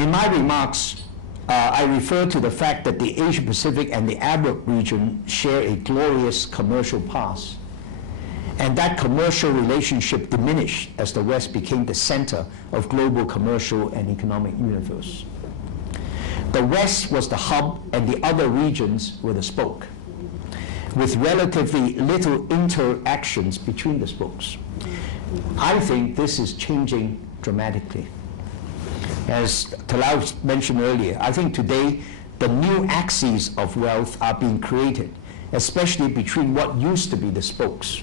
In my remarks, I refer to the fact that the Asia-Pacific and the Arab region share a glorious commercial past, and that commercial relationship diminished as the West became the center of global commercial and economic universe. The West was the hub, and the other regions were the spoke, with relatively little interactions between the spokes. I think this is changing dramatically. As Talal mentioned earlier, I think today the new axes of wealth are being created, especially between what used to be the spokes.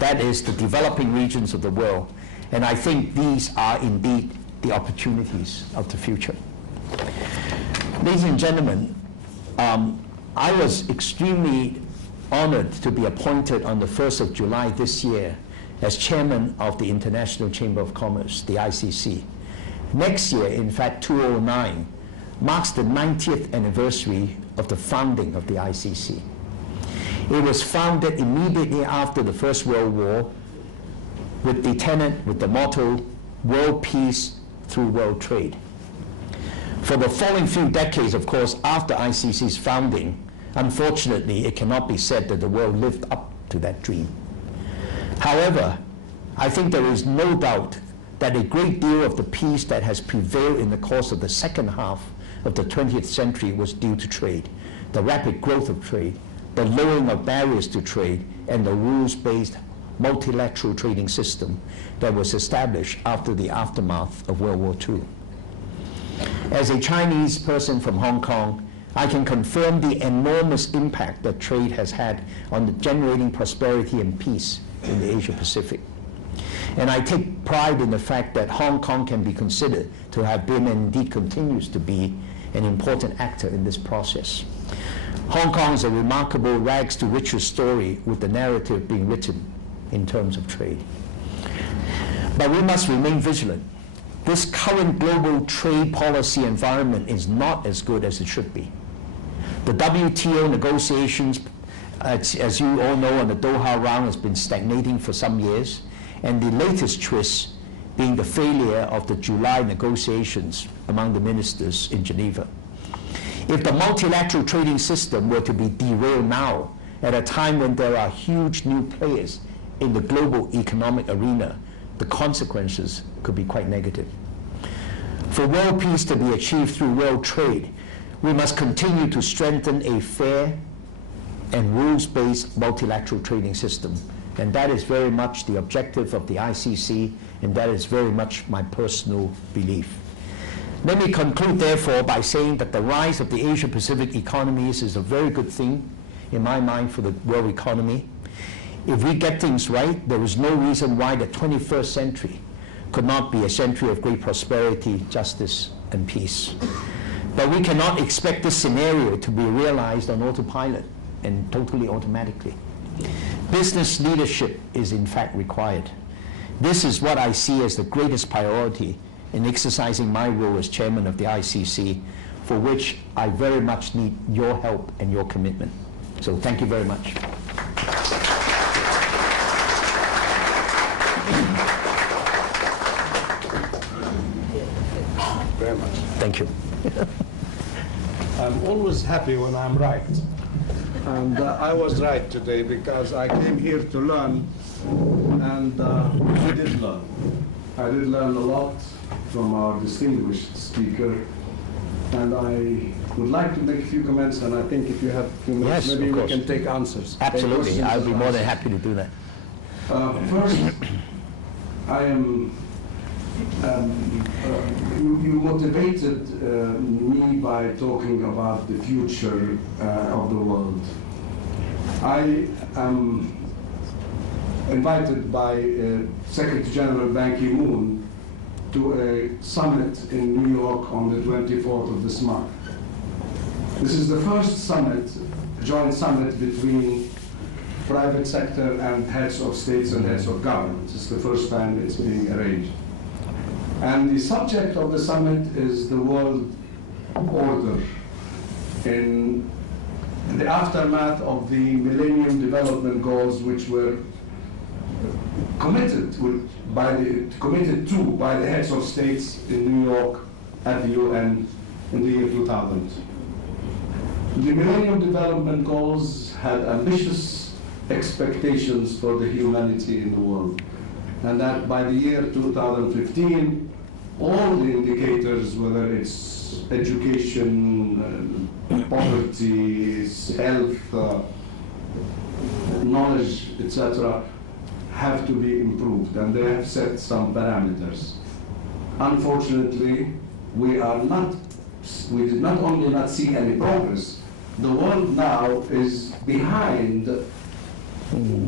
That is the developing regions of the world. And I think these are indeed the opportunities of the future. Ladies and gentlemen, I was extremely honored to be appointed on the 1st of July this year as chairman of the International Chamber of Commerce, the ICC. Next year, in fact, 2009, marks the 90th anniversary of the founding of the ICC. It was founded immediately after the First World War with the motto, world peace through world trade. For the following few decades, of course, after ICC's founding, unfortunately, it cannot be said that the world lived up to that dream. However, I think there is no doubt that a great deal of the peace that has prevailed in the course of the second half of the 20th century was due to trade, the rapid growth of trade, the lowering of barriers to trade, and the rules-based multilateral trading system that was established after the aftermath of World War II. As a Chinese person from Hong Kong, I can confirm the enormous impact that trade has had on generating prosperity and peace in the Asia-Pacific. And I take pride in the fact that Hong Kong can be considered to have been, and indeed continues to be, an important actor in this process. Hong Kong is a remarkable rags to riches story, with the narrative being written in terms of trade. But we must remain vigilant. This current global trade policy environment is not as good as it should be. The WTO negotiations, as you all know, on the Doha round has been stagnating for some years, and the latest twist being the failure of the July negotiations among the ministers in Geneva. If the multilateral trading system were to be derailed now, at a time when there are huge new players in the global economic arena, the consequences could be quite negative. For world peace to be achieved through world trade, we must continue to strengthen a fair and rules-based multilateral trading system. And that is very much the objective of the ICC, and that is very much my personal belief. Let me conclude, therefore, by saying that the rise of the Asia-Pacific economies is a very good thing, in my mind, for the world economy. If we get things right, there is no reason why the 21st century could not be a century of great prosperity, justice, and peace. But we cannot expect this scenario to be realized on autopilot and totally automatically. Business leadership is in fact required. This is what I see as the greatest priority in exercising my role as chairman of the ICC, for which I very much need your help and your commitment. So thank you very much. Very much. Thank you. I'm always happy when I'm right. And I was right today because I came here to learn, and I did learn. I did learn a lot from our distinguished speaker, and I would like to make a few comments, and I think if you have a few minutes, yes, maybe we can take answers. Absolutely, I'll be more than happy to do that. First, I am, you motivated me by talking about the future of the world. I am invited by Secretary General Ban Ki-moon to a summit in New York on the 24th of this month. This is the first summit, joint summit between private sector and heads of states and heads of governments. It's the first time it's being arranged. And the subject of the summit is the world order in the aftermath of the Millennium Development Goals, which were committed to by the heads of states in New York at the UN in the year 2000. The Millennium Development Goals had ambitious expectations for the humanity in the world, and that by the year 2015, all the indicators, whether it's education, poverty, health, knowledge, etc., have to be improved, and they have set some parameters. Unfortunately, we did not only not see any progress, the world now is behind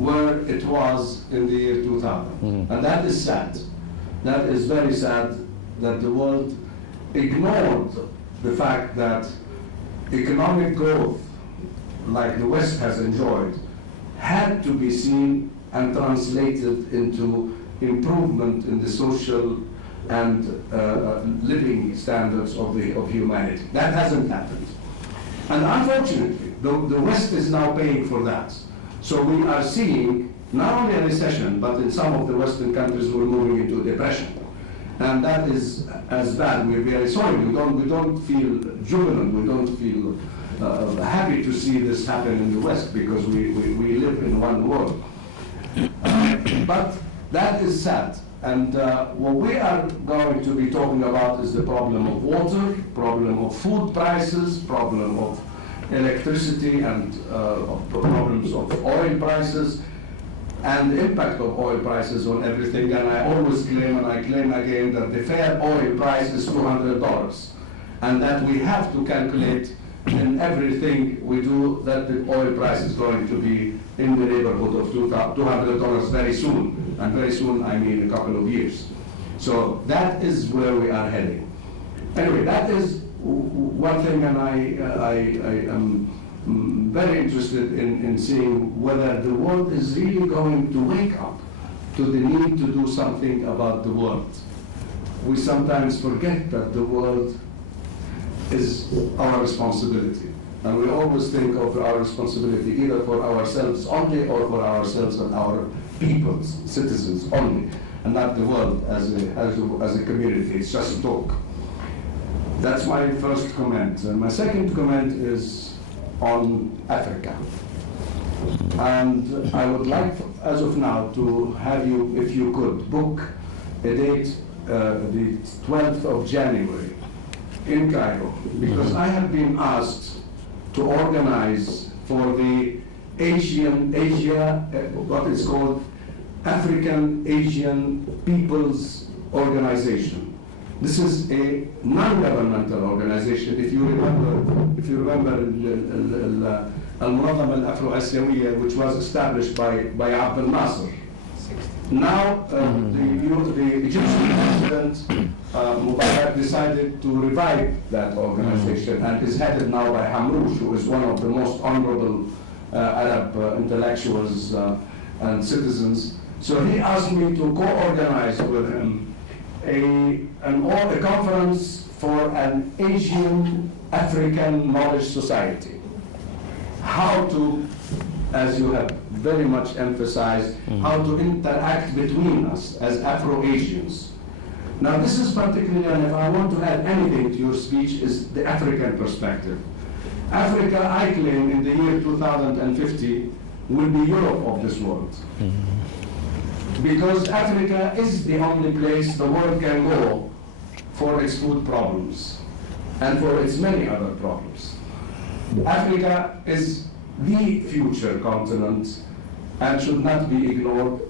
where it was in the year 2000. And that is sad. That is very sad that the world ignored the fact that economic growth, like the West has enjoyed, had to be seen and translated into improvement in the social and living standards of humanity. That hasn't happened. And unfortunately, the West is now paying for that. So we are seeing not only a recession, but in some of the Western countries we're moving into depression. And that is as bad. We're very sorry. We don't feel jubilant. We don't feel happy to see this happen in the West, because we live in one world. But that is sad. And what we are going to be talking about is the problem of water, problem of food prices, problem of electricity, and problems of oil prices, and the impact of oil prices on everything. And I always claim, and I claim again, that the fair oil price is $200, and that we have to calculate in everything we do that the oil price is going to be in the neighborhood of $200 very soon. And very soon, I mean a couple of years. So that is where we are heading. Anyway, that is one thing, and I am very interested in seeing whether the world is really going to wake up to the need to do something about the world. We sometimes forget that the world is our responsibility. And we always think of our responsibility either for ourselves only, or for ourselves and our peoples, citizens only, and not the world as a community. It's just a talk. That's my first comment. And my second comment is on Africa. And I would like, as of now, to have you, if you could, book a date, the 12th of January in Cairo, because I have been asked to organize for the what is called African Asian Peoples Organization. This is a non-governmental organization. If you remember Al-Munazama Al-Afro-Asiyawiyya, which was established by Abdel Nasser. Now, the Egyptian president, Mubarak, decided to revive that organization, and is headed now by Hamrouche, who is one of the most honorable Arab intellectuals and citizens. So he asked me to co-organize with him a conference for an Asian African Knowledge Society. How to, as you have very much emphasized, how to interact between us as Afro-Asians. Now this is particularly, and if I want to add anything to your speech, is the African perspective. Africa, I claim, in the year 2050, will be Europe of this world. Because Africa is the only place the world can go for its food problems and for its many other problems. Africa is the future continent and should not be ignored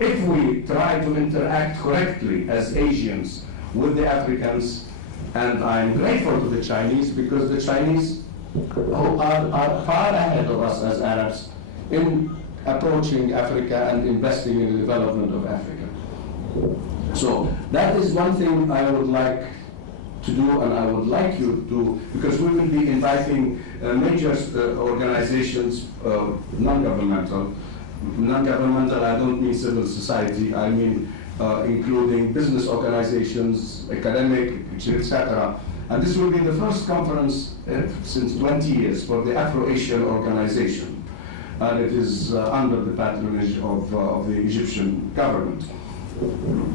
if we try to interact correctly as Asians with the Africans. And I'm grateful to the Chinese, because the Chinese are far ahead of us as Arabs in approaching Africa and investing in the development of Africa. So that is one thing I would like to do, and I would like you to, because we will be inviting major organizations, non-governmental. Non-governmental, I don't mean civil society, I mean including business organizations, academic, etc. And this will be the first conference since 20 years for the Afro-Asian organization. And it is under the patronage of the Egyptian government,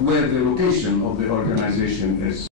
where the location of the organization is